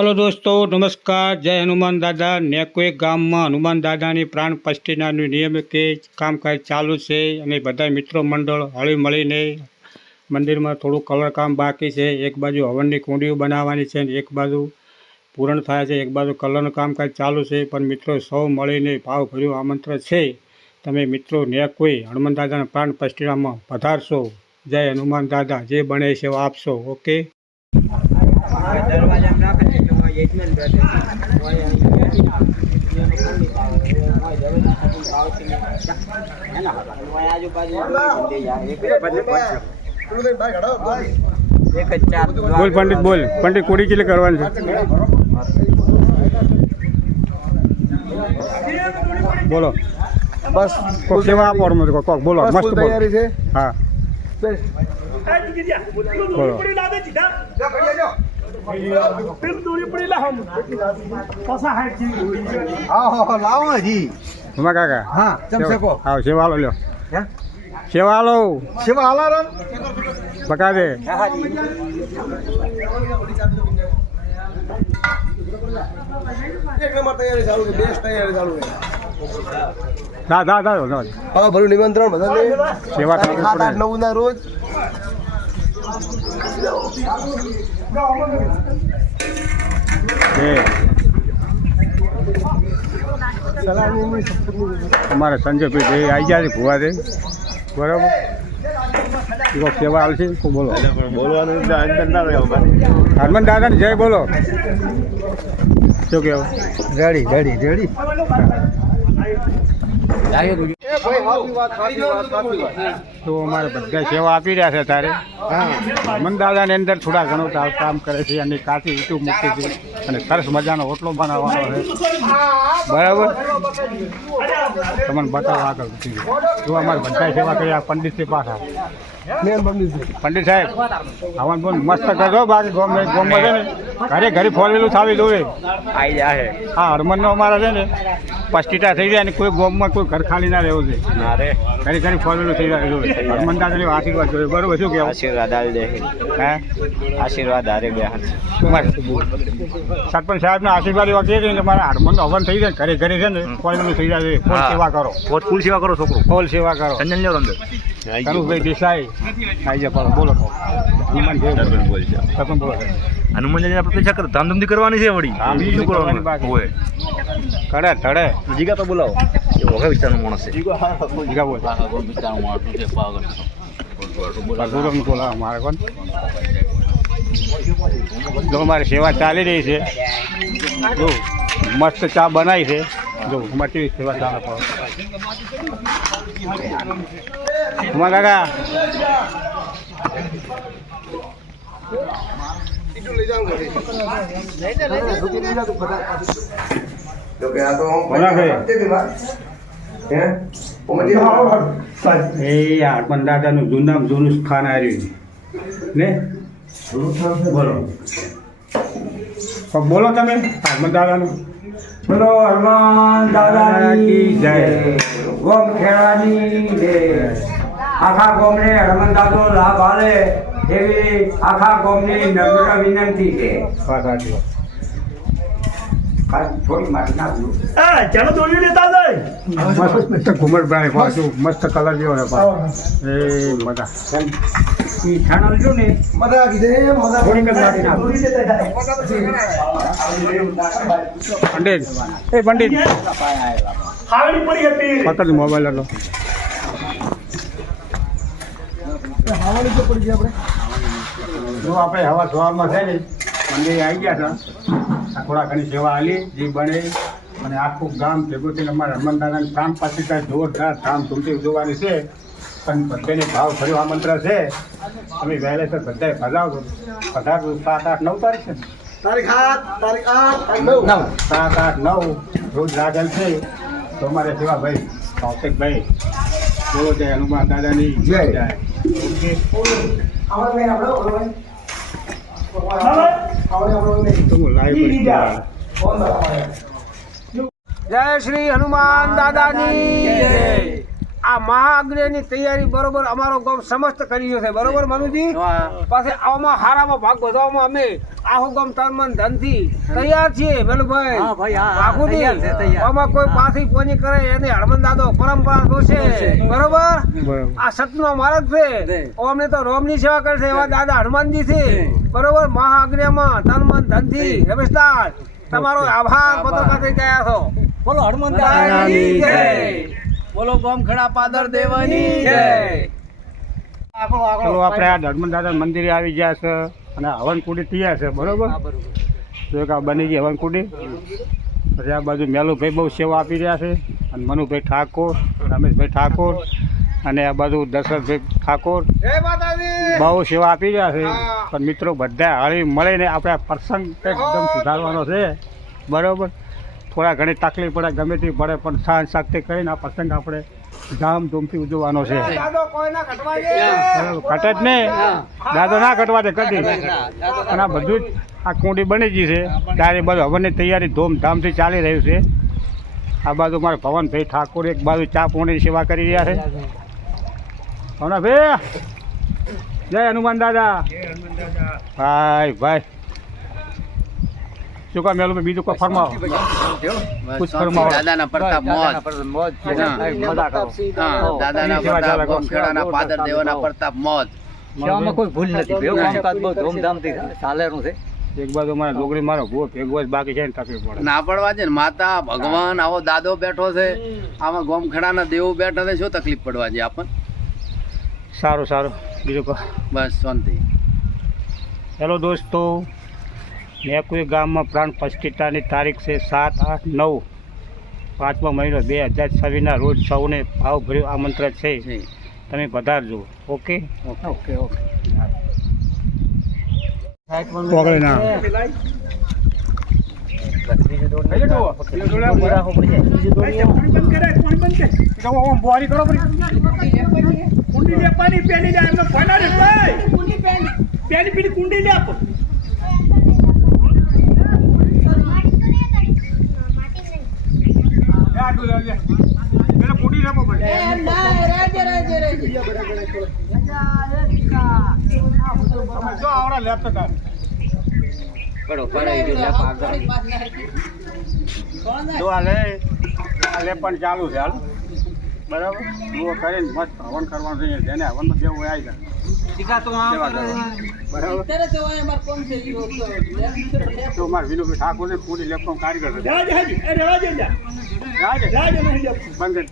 Hello दोस्तों नमस्कार। जय हनुमान दादा। नेकोई गाम में हनुमान दादा की प्राण प्रतिष्ठा नियम के कामकाज चालू है और बधा मित्रों मंडल हळी मळीने मंदिर में थोड़ू कलर काम बाकी है। एक बाजू हवन की कुंडियों बनावानी है, एक बाजू पूरण थाय छे, एक बाजू कलर कामकाज चालू है। पण मित्रों सौ मळीने भावभर्યું आमंत्रण है। तमे मित्रों नेकोई हनुमान दादा प्राण प्रतिष्ठा में पधारशो। जय हनुमान दादा। जे बने सेवा आपशो। ओके। बोल पंडित, बोल पंडित। कोड़ी के लिए करवानी है। बोलो बस को सेवा आप और मुझे को बोलो मस्त तैयारी बोलो। है। हाँ बोलो। लाओ जी। हुमा काका। हाँ चमचे को। हाँ सेवा लो लो। सेवा लो। शिवा आला रन बता दे। एक नंबर तैयारी चालू है, बेस्ट तैयारी चालू है। दा दा दा दा हाँ भरू निमंत्रण बधाने सेवा करनी 7, 8, 9 ना रोज हमारे संजय भाई आई जाए भुआ दे बराबर सेवा हाल को बोलो। हनुमान दादा ने जय बोलो। शू कहो? Ready ready ready. तो अमारे बधा सेवा आपी रह्या छे तारे। हनुमान दादा ने अंदर थोड़ा घणो काम करे छे अने काची ईटू मूके छे अने सरस मजानो ओटलो बनावવાનો छे बराबर। तमने बताओ आगळ जो अमारे बधा सेवा करी। आ पंडित से पासा पंडित साहेब हवन बोल मस्त करजो। बाकी गोम में छे ने घरे घरे फोलेलू थावी जोवे आई जाए। हाँ हनुमान नो अमारा छे ने पस्टिटा थई जाय ने कोई गोम में कोई घर खाली ना रहेवो छे। ना रे घरे घरे फोलेलू थई जाय जोवे। हनुमान दादानी आशीर्वाद जोवे बरोबर। शुं कहो? आशीर्वाद आल दे। हैं आशीर्वाद आरे बे हाथ सरपंच साहेब ना आशीर्वाद एवा के ने मारा हनुमान नो हवन थई जाय घरे घरे छे ने फोलेलू थई जाय। फूल सेवा करो। फूल सेवा करो छोकरो। फूल सेवा करो। संजन लो अंदर करू भाई देसाई आई जा पर बोलो। हनुमान जी बोल जा सरपंच बोलो। हनुमान जी प्रतिष्ठा कर धामधूमથી કરવાની છે વળી બીજું શું કરવાનું હોય કડે ધડે જીગા તો બોલાવો એ વખત વિચારનો માણસ છે જીગા બોલ વિચારનો માણસ છે પાગલ પરશુરામ બોલા हमारे કોણ जो हमारी सेवा चाली रही है। जो मस्त चा बनाई है जो हमारी सेवा चाल हमारा काका हनुमान दादा नु जूना जूનું સ્થાન આવ્યું ને બોલો બોલો તમે હનુમાન દાદાનું બોલો હનુમાન દાદાની જય। ગોમ ખેડાની જય। આખા ગોમને હનુમાન દાદો લાભ આલે એવી આખા ગોમની નમ્ર વિનંતી છે। થોડી માટી નાખજો। ચાલો દોડી લેતા જાય મસ્ત ઘુમરભાઈ પાછું મસ્ત કલર જેવો છે એ મજા ઈ છાણલ જો ને मजा की दे मजा થોડી માટી નાખજો। पंडित ए पंडित ખાવડી પડી હતી पकड़ मोबाइल लो। हवानी जो पड़ी गई अपने जो आप हवा सवार है ने मंदिर आई गया था थोड़ा घनी सेवा आली जी बने અને આખું ગામ ભેગું થઈને અમારા હનુમાન દાદાની કામ પાછી કાંઈ જોરદાર ધામધૂમથી ઉજવવાની છે। પણ બધાને ભાવ ભર્યું આમંત્રણ છે। અમે વહેલેસર બધાએ પધારજો 7, 8, 9 તારીખ છે तारीख 8, 9 7, 8, 9 રોજ लागल છે। તો અમારે સેવા ભાઈ કૌશિક ભાઈ બોલો જય હનુમાન દાદાની જય। ઓકે आवड़ में आवड़ो તો લાઈવ जय श्री हनुमान दादा की जय। આ મહાઅગ્નિની તૈયારી બરોબર અમારો ગામ સમસ્ત કરી છે બરોબર મનુજી પાછે આમાં હારામાં ભાગ બધામાં અમે આખું ગામ તન મન ધનથી તૈયાર છીએ વેલુભાઈ બાપુજી આમાં કોઈ પાછી પોની કરે એને હળમંદ દાદો પરંપરા દોષે બરોબર આ સતનો માર્ગ છે અમને તો રોમની સેવા કરે છે એવા દાદા હનુમાનજી છે બરોબર મહાઅગ્નિમાં તન મન ધનથી રમેશદાસ તમારો આભાર પત્રકાર થઈ ગયા છો બોલો હનુમાન દાદાની જય બોલો ગોમખેડા પાદર દેવાની જય ચલો આપણે આ હનુમાન દાદા મંદિરે આવી ગયા છે અને હવનકુંડી તૈયાર છે બરોબર તો એક આ બની ગઈ હવનકુંડી પછી આ બાજુ મેલુભાઈ બહુ સેવા આપી રહ્યા છે અને મનુભાઈ ઠાકોર રમેશભાઈ ઠાકોર અને આ બાજુ દશરથભાઈ ઠાકોર જય માતાજી બહુ સેવા આપી રહ્યા છે પણ મિત્રો બધા હળી મળીને આપણે આ પ્રસંગ એકદમ સુધારવાનો છે બરોબર થોડા ઘણી તકલીફ પડે ગમે તે પડે પણ સહન શક્તિ કરીને આ પ્રસંગ આપણે ધામધૂમથી ઉજવવાનો છે દાદો કોઈ ના કટવા દે બરાબર કટે જ નહીં દાદો ના કટવા દે કદી અને આ બધું જ આ કુંડી બની ગઈ છે ત્યારે બધું હવનની તૈયારી ધૂમધામથી ચાલી રહ્યું છે આ બાજુ મારે ભવનભાઈ ઠાકોર એક બાજુ ચા પોણીની સેવા કરી રહ્યા છે ભવનાભાઈ જય હનુમાન દાદા ભાઈ ભાઈ શું કામ મેલું બીજું કોઈ ફરમાવો કુછ ફરમાવો દાદાના પ્રતાપ મોજ દાદાના પ્રતાપ ગોમખેડાના પાદર દેવાના પ્રતાપ મોજ સેવામાં કોઈ ભૂલ નથી બેવ કામકાજ બહુ ધૂમધામથી ચાલેલું છે એક બાજુ મારા ડોગરી મારો ભૂ ભેગવો જ બાકી છે ને તકલીફ પડે ના પડવા છે ને માતા ભગવાન આવો દાદો બેઠો છે આમાં ગોમખેડાના દેવો બેઠા છે શું તકલીફ પડવા છે આપણને સારું સારું બીજું કહો બસ શાંતિ હેલો દોસ્તો મેકુઈ ગામમાં પ્રાણ પ્રતિષ્ઠાની તારીખ છે 7, 8, 9 પાંચમો મહિનો 2026ના રોજ સૌને ભાવભર્યું આમંત્રણ છે તમે પધારજો ઓકે ઓકે ઓકે પકડી ના પણ ચાલુ છે હાલ બરાબર દુઓ કરીને મસ્ત હવન કરવાનું છે જેને હવનમાં દેવું આવી જાય બરાબર તો મારે વિનુભાઈ ઠાકોર ને પૂરી લેપટોપ કારીગર બંધ